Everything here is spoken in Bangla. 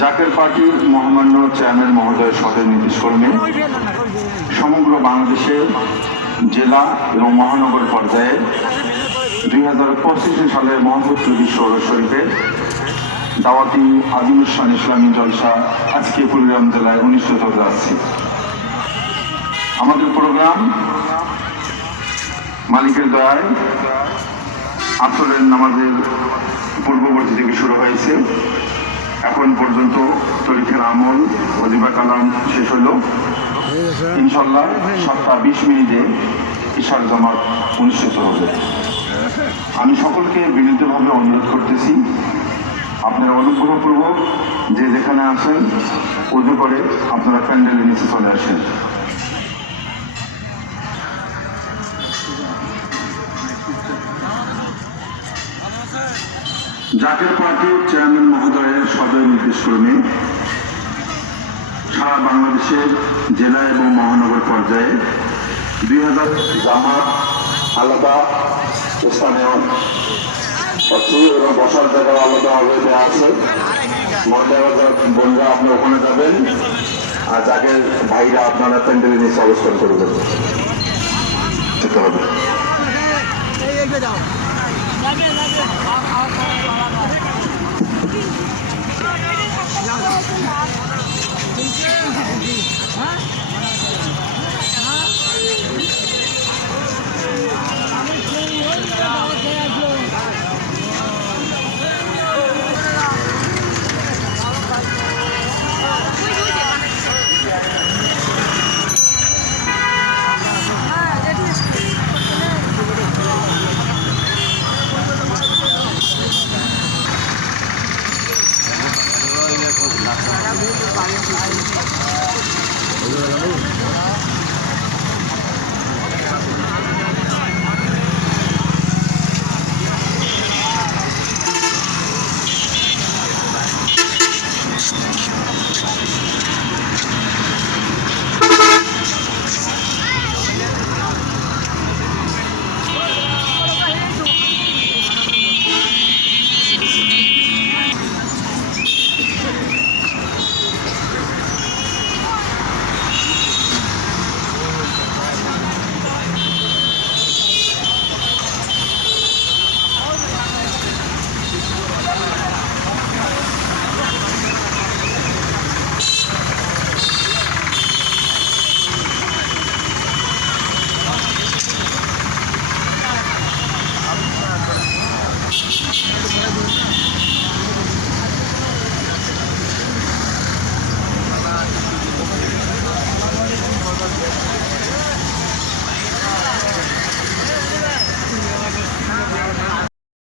জাকের পার্টির মহামান্য চেয়ারম্যান মহোদয়ের সদয় নির্দেশ ক্রমে সমগ্র বাংলাদেশে জেলা এবং মহানগর পর্যায়ে 2025 সালের মোহাম্মদপুর বিশ্ব শরীফে দাওয়াতি আজিমুসান ইসলামী জলসা আজকে কুড়িগ্রাম জেলায় অনুষ্ঠিত হতে যাচ্ছে। আমাদের প্রোগ্রাম মালিকের দয়ায় আসরের নামাজের পূর্ববর্তী থেকে শুরু হয়েছে। এখন পর্যন্ত তরিকার আমল ওজিফা কালাম শেষ হইল। ইনশাল্লাহ 7:20 ইশার জামাত অনুষ্ঠিত হবে। আমি সকলকে বিনীতভাবে অনুরোধ করতেছি, আপনারা অনুগ্রহপূর্বক যে যেখানে আসেন উজু করে আপনারা প্যান্ডেলের নিচে চলে আসেন। জাতীয় পার্টির চেয়ারম্যান মহোদয়ের সদয় নির্দেশ ক্রমে সারা বাংলাদেশের জেলা এবং মহানগর পর্যায়ে 2000 জামাত আলাদা স্থানীয় এবং বসার জায়গা আলাদাভাবে দেওয়া আছে। বোনরা আপনি ওখানে যাবেন আর যাকে ভাইরা আপনারা প্যান্ডেলে নিচে অবস্থান করবেন হবে।